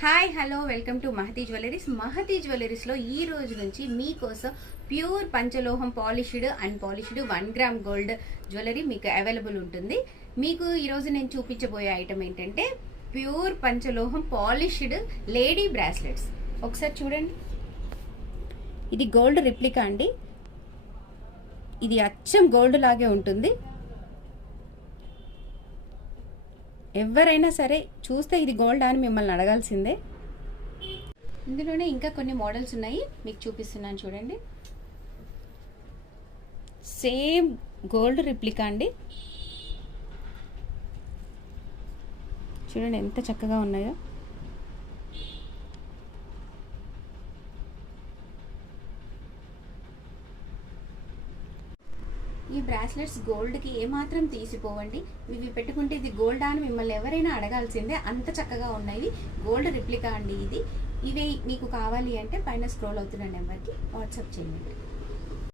Hi hello welcome to Mahathi jewellery. Mahathi జ్యువెలరీస్లో ఈ రోజు నుంచి మీకోసం ప్యూర్ పంచలోహం polished and polished 1 gram gold jewellery మీకు అవైలబుల్ ఉంటుంది. మీకు ఈరోజు నేను చూపించబోయే ఐటమ్ ఏంటంటే ప్యూర్ పంచలోహం పాలిష్డ్ లేడీ బ్రాస్లెట్స్. ఒకసారి చూడండి, ఇది గోల్డ్ రిప్లికా అండి. ఇది అచ్చం గోల్డ్ లాగే ఉంటుంది. ఎవరైనా సరే చూస్తే ఇది గోల్డ్ అని మిమ్మల్ని అడగాల్సిందే. ఇందులోనే ఇంకా కొన్ని మోడల్స్ ఉన్నాయి, మీకు చూపిస్తున్నాను చూడండి. సేమ్ గోల్డ్ రిప్లికా అండి. చూడండి ఎంత చక్కగా ఉన్నాయో. ఈ బ్రాస్లెట్స్ గోల్డ్కి ఏమాత్రం తీసిపోవండి. ఇవి పెట్టుకుంటే ఇది గోల్డ్ అని మిమ్మల్ని ఎవరైనా అడగాల్సిందే, అంత చక్కగా ఉన్నాయి. గోల్డ్ రిప్లికా అండి ఇది. ఇవి మీకు కావాలి అంటే పైన స్క్రోల్ అవుతున్న నెంబర్కి వాట్సాప్ చేయండి.